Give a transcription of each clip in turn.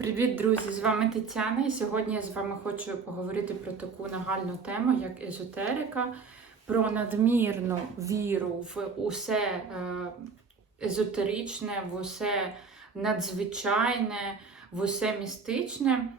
Привіт, друзі! З вами Тетяна, і сьогодні я з вами хочу поговорити про таку нагальну тему, як езотерика, про надмірну віру в усе е, езотеричне, в усе надзвичайне, в усе містичне.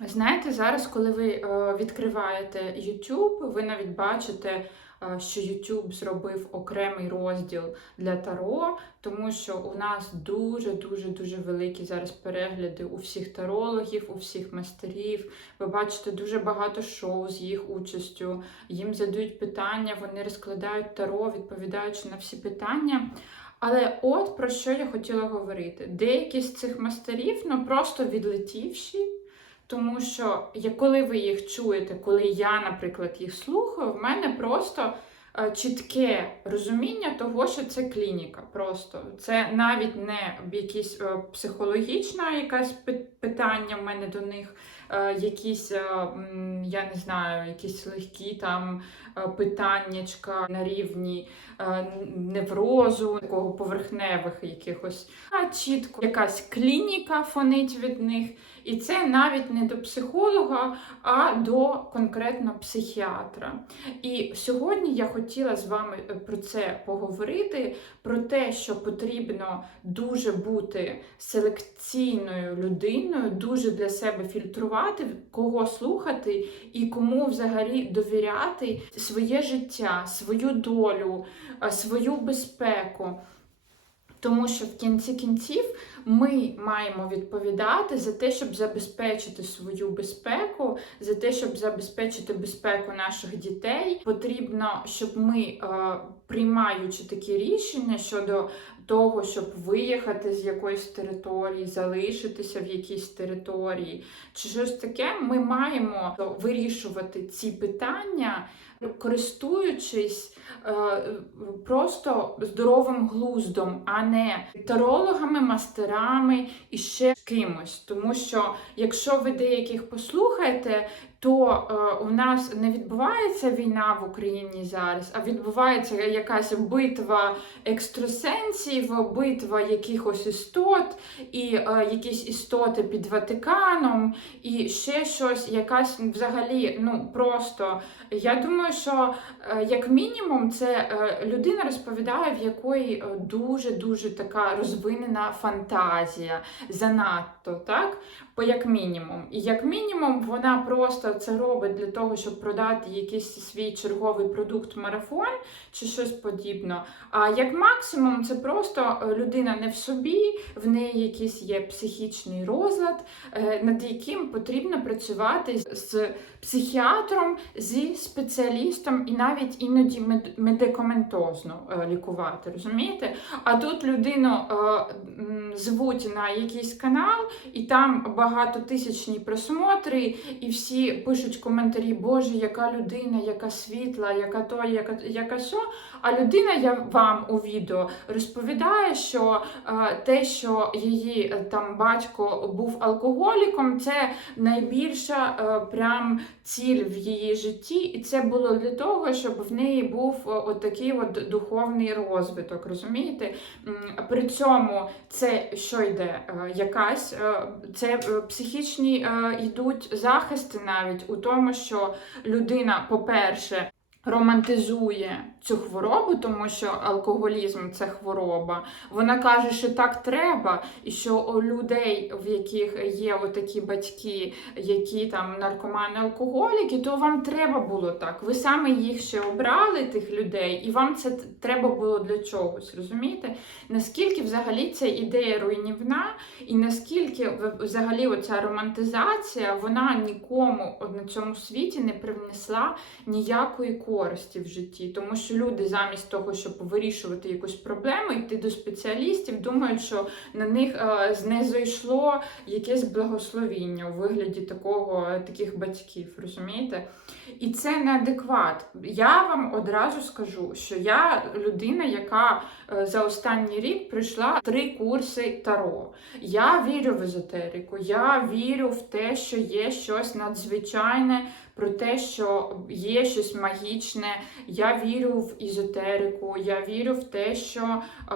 Знаєте, зараз, коли ви е, відкриваєте YouTube, ви навіть бачите, що YouTube зробив окремий розділ для Таро, тому що у нас дуже-дуже дуже великі зараз перегляди у всіх тарологів, у всіх майстерів. Ви бачите дуже багато шоу з їх участю. Їм задають питання, вони розкладають таро, відповідаючи на всі питання. Але от про що я хотіла говорити: деякі з цих мастерів, ну просто відлетівші. Тому що коли ви їх чуєте, коли я, наприклад, їх слухаю, в мене просто е, чітке розуміння того, що це клініка. Просто це навіть не якісь е, психологічна якась пи- питання в мене до них, якісь, е, я не знаю, якісь легкі там е, питаннячка на рівні е, неврозу, такого поверхневих якихось, а чітко якась клініка фонить від них. І це навіть не до психолога, а до конкретно психіатра. І сьогодні я хотіла з вами е, про це поговорити: про те, що потрібно дуже бути селекційною людиною, дуже для себе фільтрувати, кого слухати і кому взагалі довіряти своє життя, свою долю, е, свою безпеку. Тому що в кінці кінців ми маємо відповідати за те, щоб забезпечити свою безпеку, за те, щоб забезпечити безпеку наших дітей. Потрібно, щоб ми, е, приймаючи такі рішення щодо того, щоб виїхати з якоїсь території, залишитися в якійсь території, чи щось таке, ми маємо вирішувати ці питання, користуючись е, просто здоровим глуздом, а не тарологами, мастерами і ще кимось. Тому що якщо ви деяких послухаєте, то е, у нас не відбувається війна в Україні зараз, а відбувається якась битва екстрасенсів, битва якихось істот, і е, якісь істоти під Ватиканом, і ще щось, якась взагалі, ну просто. Я думаю, що е, як мінімум це е, людина розповідає, в якої е, дуже-дуже така розвинена фантазія, занадто, так? По як мінімум. І як мінімум вона просто це робить для того, щоб продати якийсь свій черговий продукт марафон чи щось подібне. А як максимум, це просто е, людина не в собі, в неї якийсь є психічний розлад, е, над яким потрібно працювати з психіатром, зі спеціалістом і навіть іноді мед- медикаментозно е, лікувати. Розумієте? А тут людину звуть на якийсь канал, і там багатотисячні просмотри, і всі пишуть коментарі: Боже, яка людина, яка світла, яка то, яка, яка сьо. А людина я вам у відео розповідає, що е, те, що її е, там батько був алкоголіком, це найбільша е, прям ціль в її житті, і це було для того, щоб в неї був е, такий от духовний розвиток. Розумієте? При цьому це що йде? Е, Якась е, це е, психічні е, йдуть захисти навіть у тому, що людина, по-перше, романтизує цю хворобу, тому що алкоголізм це хвороба. Вона каже, що так треба, і що у людей, в яких є отакі батьки, які там наркомани алкоголіки, то вам треба було так. Ви саме їх ще обрали, тих людей, і вам це треба було для чогось. Розумієте? Наскільки взагалі ця ідея руйнівна, і наскільки взагалі оця романтизація вона нікому на цьому світі не привнесла ніякої користі в житті, тому що люди замість того, щоб вирішувати якусь проблему, йти до спеціалістів, думають, що на них е, якесь благословіння у вигляді такого, таких батьків, розумієте? І це неадекват. Я вам одразу скажу, що я людина, яка е, за останній рік пройшла три курси Таро. Я вірю в езотерику, я вірю в те, що є щось надзвичайне про те, що є щось магічне. Я вірю в ізотерику, я вірю в те, що е,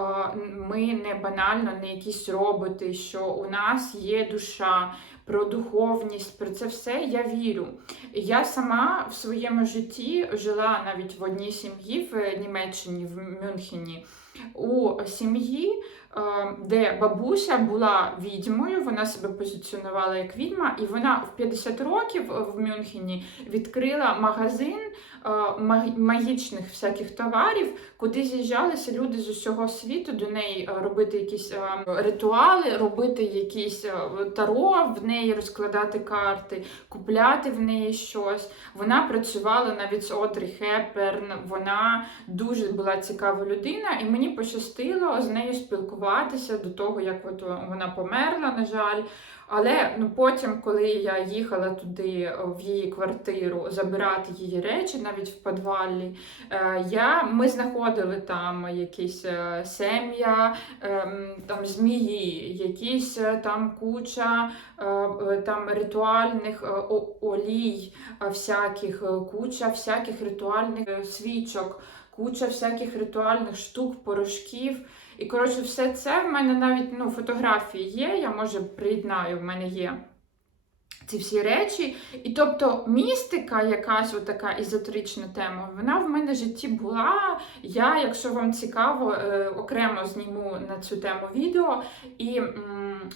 ми не банально не якісь роботи, що у нас є душа. Про духовність, про це все я вірю. Я сама в своєму житті жила навіть в одній сім'ї в Німеччині, в Мюнхені. У сім'ї, е, де бабуся була відьмою, вона себе позиціонувала як відьма, і вона в 50 років в Мюнхені відкрила магазин е, маг- магічних всяких товарів, куди з'їжджалися люди з усього світу до неї е, робити якісь е, ритуали, робити якісь е, таро, в неї розкладати карти, купляти в неї щось. Вона працювала навіть з Одрі Хепберн, вона дуже була цікава людина, і мені пощастило з нею спілкуватися до того, як от вона померла, на жаль. Але ну потім, коли я їхала туди е, в її квартиру забирати її речі, навіть в підвалі, е, я, ми знаходили там якісь е, сем'я, ем, там змії, якісь там куча там ритуальних олій, всяких, куча всяких ритуальних свічок, куча всяких ритуальних штук, порошків. І коротше, все це в мене навіть ну, фотографії є. Я може приєднаю, в мене є ці всі речі. І тобто містика, якась така ізотерична тема, вона в мене в житті була. Я, якщо вам цікаво, е, окремо зніму на цю тему відео. І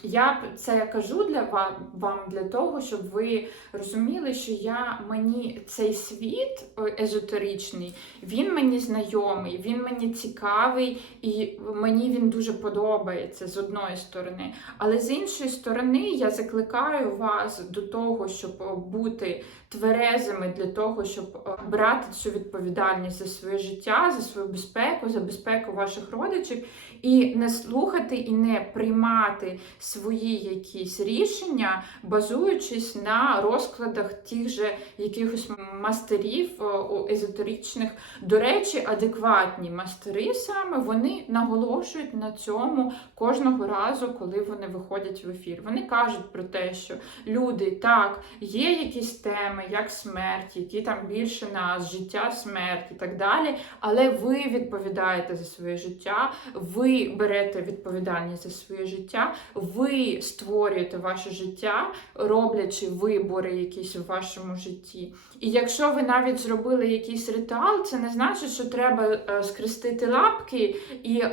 я це кажу для ва- вам для того, щоб ви розуміли, що я мені цей світ е, езотеричний, він мені знайомий, він мені цікавий, і мені він дуже подобається з одної сторони. Але з іншої сторони, я закликаю вас до того, щоб е, бути тверезими для того, щоб е, брати цю відповідальність за своє життя, за свою безпеку, за безпеку ваших родичів, і не слухати і не приймати свої якісь рішення, базуючись на розкладах тих же якихось мастерів е, о, езотеричних. До речі, адекватні мастери саме вони наголошують на цьому кожного разу, коли вони виходять в ефір. Вони кажуть про те, що люди так, є якісь теми, як смерть, які там більше нас, життя, смерть і так далі. Але ви відповідаєте за своє життя, ви берете відповідальність за своє життя, ви створюєте ваше життя, роблячи вибори якісь у вашому житті. І якщо ви навіть зробили якийсь ритуал, це не значить, що треба е, скрестити лапки і е,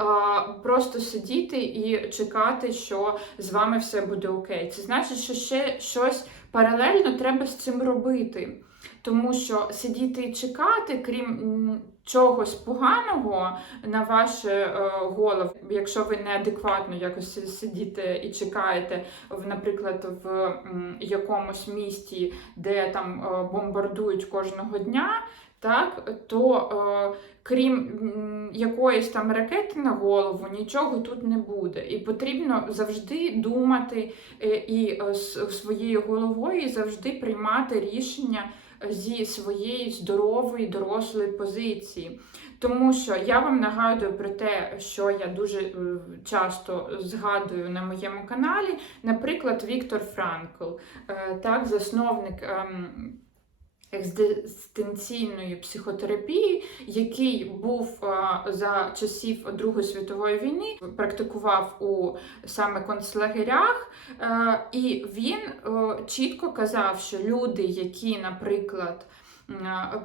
просто сидіти і чекати, що з вами все буде окей. Це значить, що ще щось паралельно треба з цим робити. Тому що сидіти і чекати, крім чогось поганого на ваше е, голову, якщо ви неадекватно якось си- сидіте і чекаєте, в, наприклад, в якомусь місті, де там е, бомбардують кожного дня, так, то е, крім якоїсь там ракети на голову, нічого тут не буде. І потрібно завжди думати е, і е, своєю головою і завжди приймати рішення зі своєї здорової дорослої позиції. Тому що я вам нагадую про те, що я дуже е, часто згадую на моєму каналі, наприклад, Віктор Франкл, е, так, засновник. Екзистенційної психотерапії, який був е, за часів Другої світової війни, практикував у саме концлагерях, е, і він е, чітко казав, що люди, які, наприклад,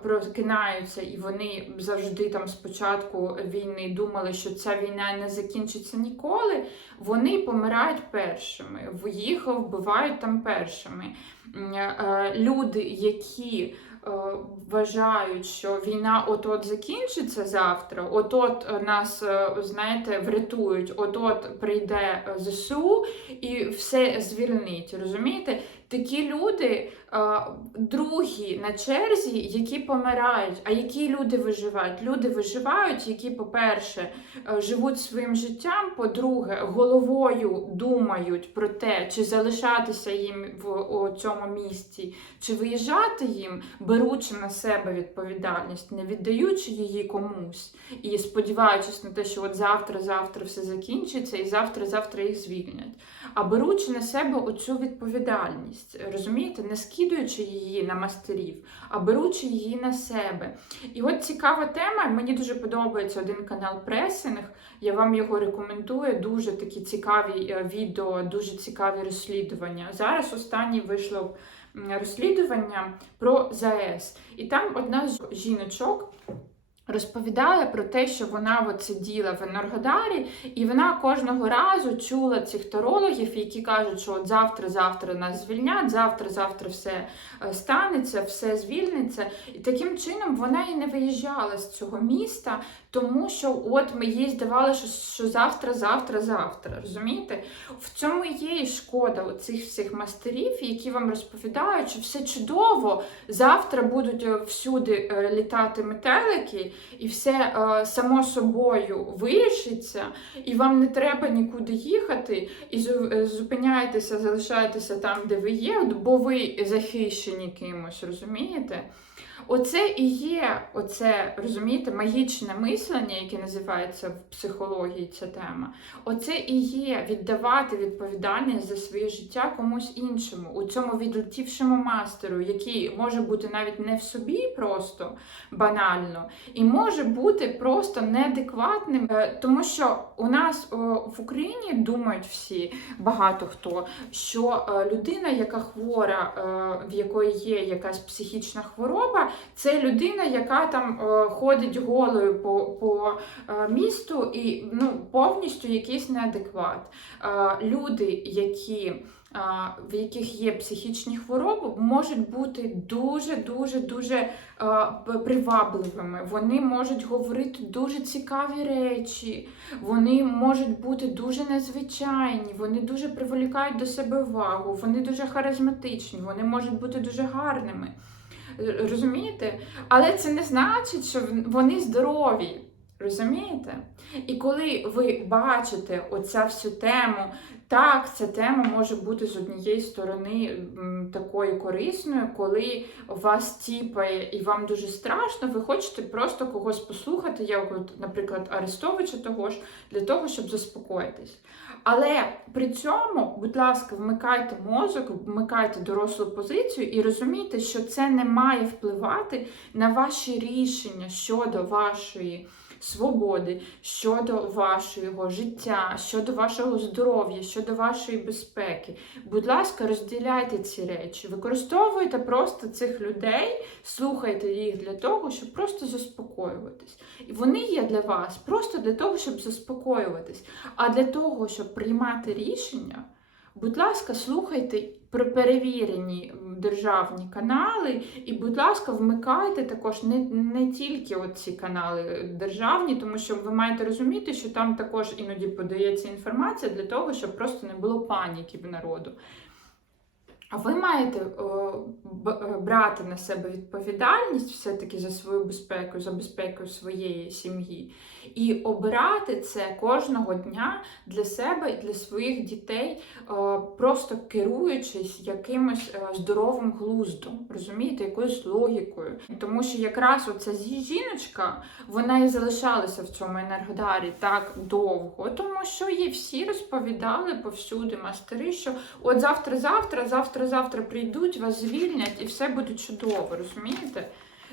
прокинаються і вони завжди там спочатку війни думали, що ця війна не закінчиться ніколи, вони помирають першими, їх вбивають там першими. Люди, які е, вважають, що війна от-от закінчиться завтра, от-от нас, е, знаєте, врятують, от-от прийде е, ЗСУ і все звільнить. Розумієте? Такі люди другі на черзі, які помирають. А які люди виживають? Люди виживають, які, по-перше, е, живуть своїм життям, по-друге, головою думають про те, чи залишатися їм в цьому місті, чи виїжджати їм, беручи на себе відповідальність, не віддаючи її комусь і сподіваючись на те, що от завтра, завтра все закінчиться, і завтра, завтра їх звільнять. А беручи на себе оцю відповідальність, розумієте, не скидуючи її на мастерів, а беручи її на себе. І от цікава тема. Мені дуже подобається один канал Пресинг. Я вам його рекомендую. Дуже такі цікаві е, відео, дуже цікаві розслідування. Зараз останнє вийшло розслідування про ЗАЕС. І там одна з жіночок. Розповідає про те, що вона от сиділа в Енергодарі, і вона кожного разу чула цих тарологів, які кажуть, що от завтра, завтра нас звільнять, завтра, завтра все е, станеться, все звільниться. І таким чином вона і не виїжджала з цього міста, тому що от ми їй здавалося, що, що завтра, завтра, завтра. Розумієте? В цьому є і шкода цих всіх мастерів, які вам розповідають, що все чудово, завтра будуть е, всюди е, літати метелики, і все е, само собою вирішиться, і вам не треба нікуди їхати, і е, зупиняєтеся, залишаєтеся там, де ви є, бо ви захищені кимось, розумієте? Оце і є, оце, розумієте, магічне мислення, яке називається в психології ця тема. Оце і є віддавати відповідальність за своє життя комусь іншому, у цьому відлетівшому мастеру, який може бути навіть не в собі просто банально, і може бути просто неадекватним, Е, тому що у нас в Україні думають всі, багато хто, що е, людина, яка хвора, е, в якої є якась психічна хвороба, це людина, яка там е, ходить голою по, по е, місту і ну, повністю якийсь неадекват. Е, Люди, які в яких є психічні хвороби, можуть бути дуже, дуже, дуже привабливими. Вони можуть говорити дуже цікаві речі, вони можуть бути дуже незвичайні, вони дуже приволікають до себе увагу, вони дуже харизматичні, вони можуть бути дуже гарними. Розумієте? Але це не значить, що вони здорові. Розумієте? І коли ви бачите оця всю тему, так, ця тема може бути з однієї сторони такою корисною, коли вас тіпає і вам дуже страшно, ви хочете просто когось послухати, як, наприклад, Арестовича того ж, для того, щоб заспокоїтись. Але при цьому, будь ласка, вмикайте мозок, вмикайте дорослу позицію і розумійте, що це не має впливати на ваші рішення щодо вашої свободи, щодо вашого життя, щодо вашого здоров'я, щодо вашої безпеки. Будь ласка, розділяйте ці речі, використовуйте просто цих людей, слухайте їх для того, щоб просто заспокоюватись. І вони є для вас просто для того, щоб заспокоюватись. А для того, щоб приймати рішення, будь ласка, слухайте перевірені державні канали, і, будь ласка, вмикайте також не, не тільки ці канали державні, тому що ви маєте розуміти, що там також іноді подається інформація для того, щоб просто не було паніки в народу. Ви маєте е, е, брати на себе відповідальність все-таки за свою безпеку, за безпеку своєї сім'ї, і обирати це кожного дня для себе і для своїх дітей, е, просто керуючись якимось здоровим глуздом, розумієте, якоюсь логікою. Тому що якраз оця жіночка, вона і залишалася в цьому енергодарі так довго, тому що їй всі розповідали повсюди мастери, що от завтра-завтра, завтра, завтра, прийдуть, вас звільнять і все буде чудово, розумієте?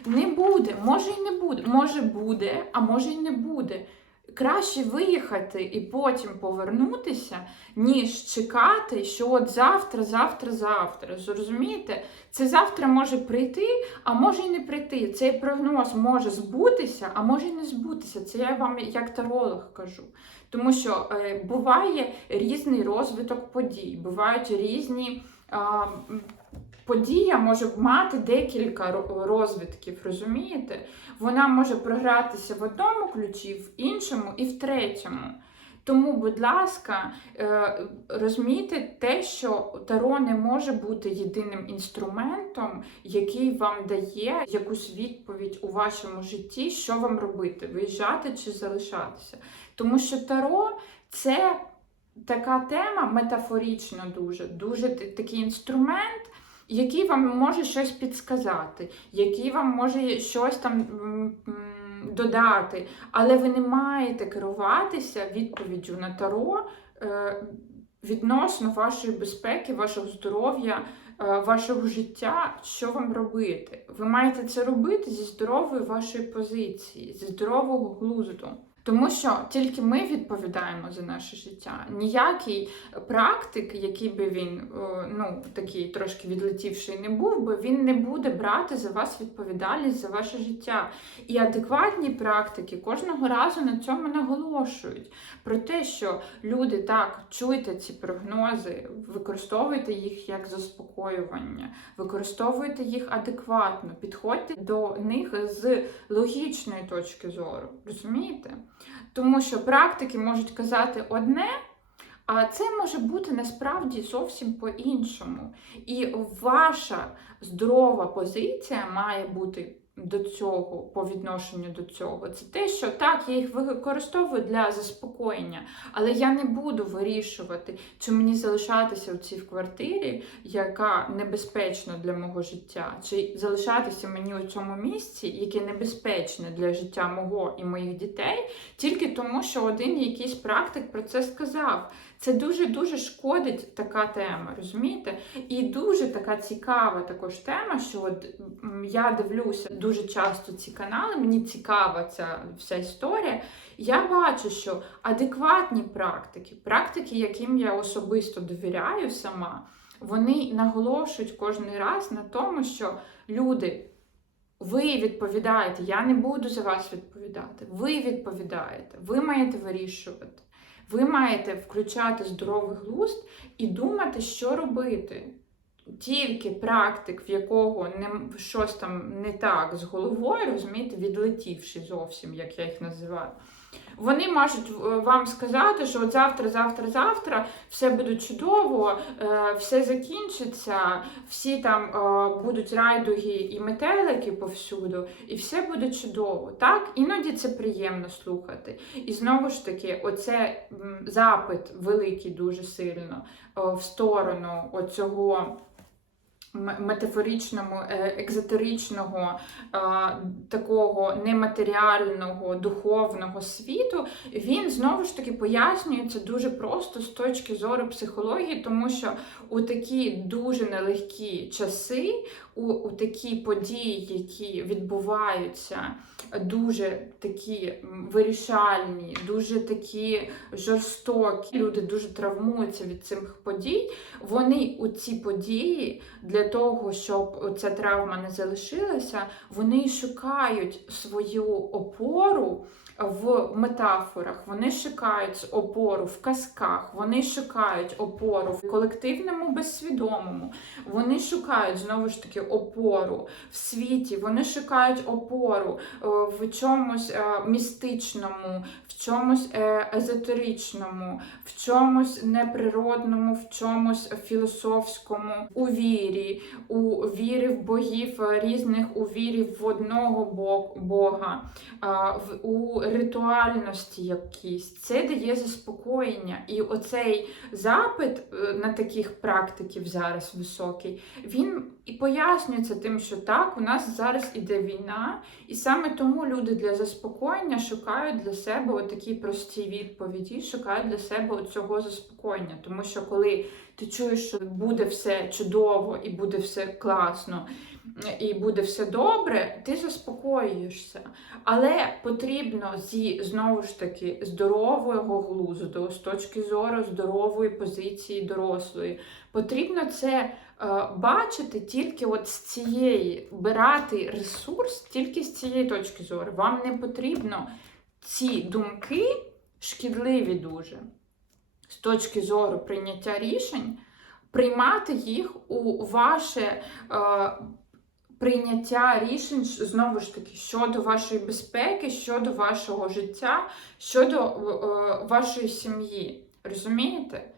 Не буде, може і не буде, може буде, а може і не буде. Краще виїхати і потім повернутися, ніж чекати, що от завтра, завтра, завтра. Зрозумієте? Це завтра може прийти, а може і не прийти. Цей прогноз може збутися, а може і не збутися. Це я вам як таролог кажу. Тому що е, буває різний розвиток подій, бувають різні. Подія може мати декілька ро- розвитків, розумієте? Вона може програтися в одному ключі, в іншому і в третьому. Тому, будь ласка, е, розумійте те, що таро не може бути єдиним інструментом, який вам дає якусь відповідь у вашому житті, що вам робити, виїжджати чи залишатися. Тому що таро це така тема метафорічна, дуже, дуже такий інструмент. Який вам може щось підсказати, який вам може щось там додати, але ви не маєте керуватися відповіддю на таро е, відносно вашої безпеки, вашого здоров'я, е, вашого життя, що вам робити. Ви маєте це робити зі здорової вашої позиції, зі здорового глузду. Тому що тільки ми відповідаємо за наше життя. Ніякий практик, який би він е, ну такий трошки відлетівший не був би, він не буде брати за вас відповідальність за ваше життя. І адекватні практики кожного разу на цьому наголошують про те, що люди так чуйте ці прогнози, використовуйте їх як заспокоювання, використовуйте їх адекватно, підходьте до них з логічної точки зору. Розумієте? Тому що практики можуть казати одне. А це може бути насправді зовсім по-іншому. І ваша здорова позиція має бути до цього, по відношенню до цього. Це те, що так, я їх використовую для заспокоєння, але я не буду вирішувати, чи мені залишатися в цій квартирі, яка небезпечна для мого життя, чи залишатися мені у цьому місці, яке небезпечне для життя мого і моїх дітей, тільки тому, що один якийсь практик про це сказав. Це дуже-дуже шкодить така тема, розумієте? І дуже така цікава також тема, що от я дивлюся дуже часто ці канали, мені цікава ця вся історія. Я бачу, що адекватні практики, практики, яким я особисто довіряю сама, вони наголошують кожен раз на тому, що люди. Ви відповідаєте, я не буду за вас відповідати. Ви відповідаєте, ви маєте вирішувати. Ви маєте включати здоровий глузд і думати, що робити. Тільки практик, в якого не, щось там не так з головою, розумієте, відлетівши зовсім, як я їх називаю. Вони можуть е, вам сказати, що от завтра, завтра, завтра все буде чудово, е, все закінчиться, всі там е, будуть райдуги і метелики повсюду, і все буде чудово. Так, іноді це приємно слухати. І знову ж таки, оце запит великий дуже сильно в сторону оцього. М- Метафоричному, е, екзотеричного, е, такого нематеріального духовного світу, він знову ж таки пояснюється дуже просто з точки зору психології, тому що у такі дуже нелегкі часи, у, у такі події, які відбуваються, дуже такі вирішальні, дуже такі жорстокі, люди дуже травмуються від цих подій. Вони у ці події для того, щоб ця травма не залишилася, вони шукають свою опору в метафорах, вони шукають опору в казках, вони шукають опору в колективному безсвідомому, вони шукають знову ж таки опору в світі, вони шукають опору е, в чомусь е, містичному, в чомусь е, езотеричному, в чомусь неприродному, в чомусь філософському, у вірі, у вірі в богів різних, у вірі в одного Бога, у ритуальності якійсь. Це дає заспокоєння. І оцей запит е, на таких практиків зараз високий, він і пояснюється тим, що так, у нас зараз іде війна, і саме тому люди для заспокоєння шукають для себе такі прості відповіді, шукають для себе цього заспокоєння. Тому що коли ти чуєш, що буде все чудово і буде все класно, і буде все добре, ти заспокоюєшся. Але потрібно зі знову ж таки здорового глузду, з точки зору здорової позиції дорослої, потрібно це е, бачити тільки от з цієї, брати ресурс тільки з цієї точки зору. Вам не потрібно ці думки шкідливі дуже з точки зору прийняття рішень, приймати їх у ваше. Е, Прийняття рішень знову ж таки щодо вашої безпеки, щодо вашого життя, щодо е, вашої сім'ї. Розумієте?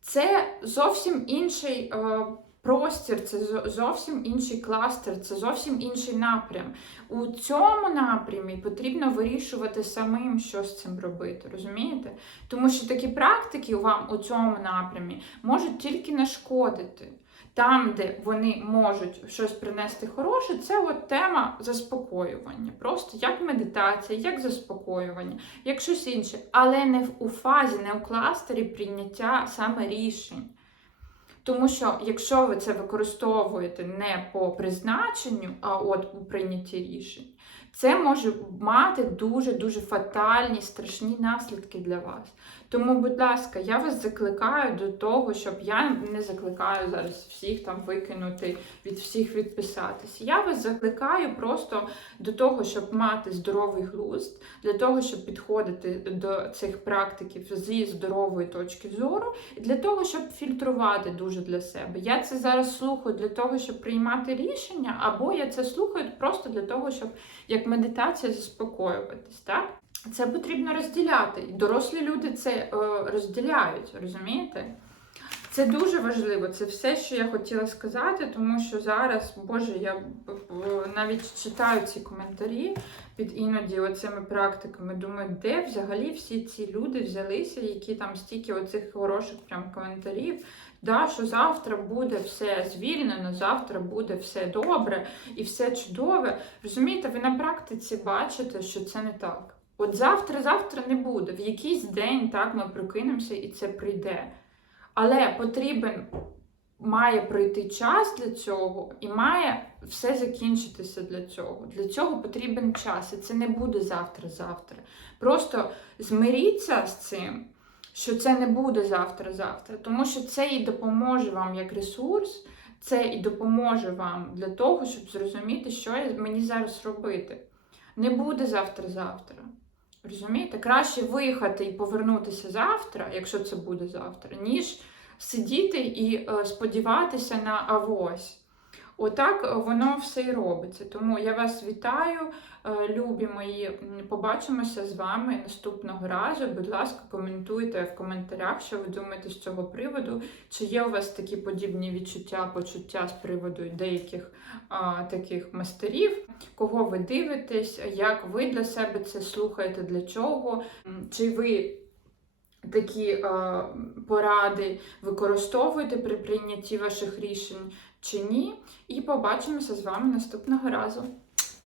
Це зовсім інший е, простір це зовсім інший кластер, це зовсім інший напрям. У цьому напрямі потрібно вирішувати самим, що з цим робити, розумієте? Тому що такі практики вам у цьому напрямі можуть тільки нашкодити. Там, де вони можуть щось принести хороше, це от тема заспокоювання. Просто як медитація, як заспокоювання, як щось інше, але не у фазі, не у кластері прийняття саме рішень. Тому що якщо ви це використовуєте не по призначенню, а от у прийнятті рішень, це може мати дуже-дуже фатальні, страшні наслідки для вас. Тому, будь ласка, я вас закликаю до того, щоб я не закликаю зараз всіх там викинути, від всіх відписатися. Я вас закликаю просто до того, щоб мати здоровий глузд, для того, щоб підходити до цих практиків зі здорової точки зору, і для того, щоб фільтрувати дуже для себе. Я це зараз слухаю для того, щоб приймати рішення, або я це слухаю просто для того, щоб як медитація заспокоюватись. Так? Це потрібно розділяти. І Дорослі люди це е, розділяють, розумієте? Це дуже важливо. Це все, що я хотіла сказати, тому що зараз, Боже, я е, навіть читаю ці коментарі під іноді оцими практиками. Думаю, де взагалі всі ці люди взялися, які там стільки оцих хороших прям коментарів. Да, що завтра буде все звільнено, завтра буде все добре і все чудове. Розумієте, ви на практиці бачите, що це не так. От завтра, завтра не буде. В якийсь день так ми прокинемося і це прийде. Але потрібен має пройти час для цього, і має все закінчитися для цього. Для цього потрібен час, і це не буде завтра-завтра. Просто змиріться з цим, що це не буде завтра-завтра, тому що це і допоможе вам як ресурс, це і допоможе вам для того, щоб зрозуміти, що мені зараз робити. Не буде завтра-завтра. Розумієте? Краще виїхати і повернутися завтра, якщо це буде завтра, ніж сидіти і е, сподіватися на авось. Отак воно все і робиться. Тому я вас вітаю, любі мої. Побачимося з вами наступного разу. Будь ласка, коментуйте в коментарях, що ви думаєте з цього приводу. Чи є у вас такі подібні відчуття, почуття з приводу деяких а, таких мастерів, кого ви дивитесь, як ви для себе це слухаєте, для чого? Чи ви такі е, поради використовуєте при прийнятті ваших рішень чи ні? І побачимося з вами наступного разу.